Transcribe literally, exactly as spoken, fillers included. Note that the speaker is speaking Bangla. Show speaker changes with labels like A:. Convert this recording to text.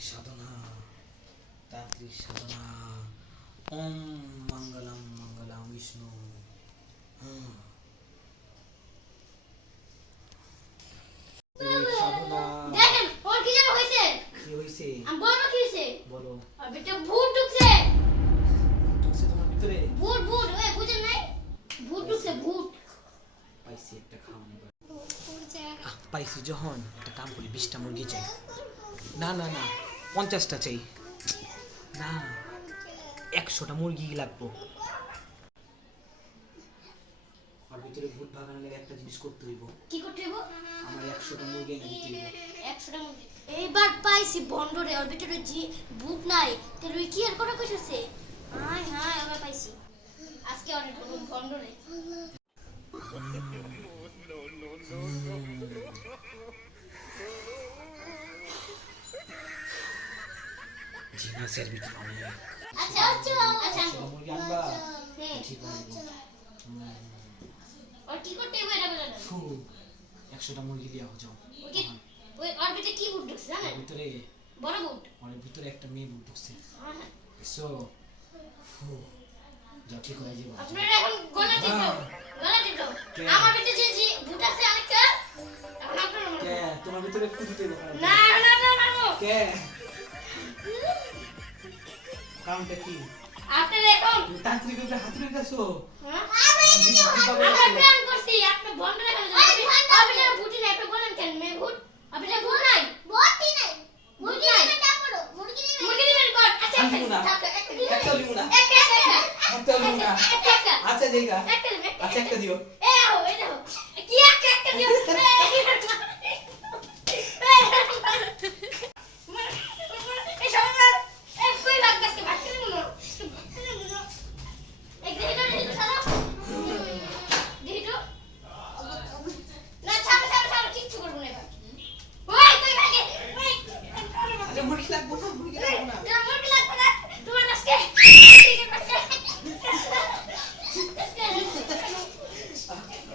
A: সাধনা তান্ত্রিক সাধনা ওম মঙ্গলম মঙ্গলম বিষ্ণু সাধনা
B: দেখেন ওর কি যেন হইছে
A: কি হইছে
B: আমি বলবো কি হইছে
A: বলো
B: আর বেটা ভূত ঢুকছে
A: ঢুকছে তোমার ভিতরে
B: ভূত ভূত ওই বুঝেন নাই ভূত ঢুকছে ভূত
A: পাইছি একটা খাওয়ানো পাইছি যখন একটা কাম করি বিশটা মুরগি চাই না না না পঞ্চাশটা চাই না একশোটা মুরগি লাগবো আর ভিতরে ভূত ভাগানোর একটা জিনিস করতে হইব
B: কি করতে হইব
A: আমার একশোটা মুরগি এনে দিতে হইব
B: একশোটা মুরগি এইবার পাইছি বন্ডরে আর ভিতরে জি ভূত নাই তাহলে ওই কি আর করা কইছে হাই হাই আমরা পাইছি আজকে অনেক বন্ডরে
A: জিনা সার্ভিস অনেক
B: আচ্ছা আচ্ছা আচ্ছা
A: মুরগি আনবা
B: হ্যাঁ
A: ঠিক আছে
B: আর কি করতে হবে এটা বলেন
A: ফু একশোটা মুরগি দিয়া হো যাও
B: ওকে ওই আর ভিতরে কি ভূত ঢুকছে জানেন
A: ভিতরে
B: বড় ভূত
A: ওর ভিতরে একটা মেয়ে ভূত ঢুকছে
B: হ্যাঁ
A: সো ফু যাও ঠিক হয়ে যাবে
B: আপনারা এখন গলা দিত গলা দিত আমার ভিতরে যে যে ভূত আছে আরেকটা এখন আপনারা
A: কে তোমার ভিতরে একটু দিতে হবে
B: না না না না
A: কে কামটা কি
B: আপনারা এখন
A: তান্ত্রিক উপরে হাত রেখে গেছো
B: আমরা প্ল্যান করছি আপনি বন্ধ রাখেন আপনি ভূতি নাই আপনি বলেন কেন মে ভূত আপনি ভূত নাই ভূতই নাই ভূত নাই এটা পড়ো মুরগি নেবেন মুরগি নেবেন কর আচ্ছা
A: একটা লিমু না
B: একটা একটা
A: একটা লিমু না
B: একটা
A: আচ্ছা দেইগা
B: একটা
A: আচ্ছা একটা দিও
B: এ আও এই দেখো কি একটা একটা দিও এই সবাই এই কই লাগছে ভাত করে মনো এক দেখো দেখো সারা দেখো না ছাড়ো ছাড়ো ছাড়ো কিচ্ছু করব না এবার ওই কই ভাগে ওই
A: আরে মুরগি লাগবো না মুরগি লাগবো না
B: তোমার মুরগি লাগবে না তোমার আজকে ঠিক আছে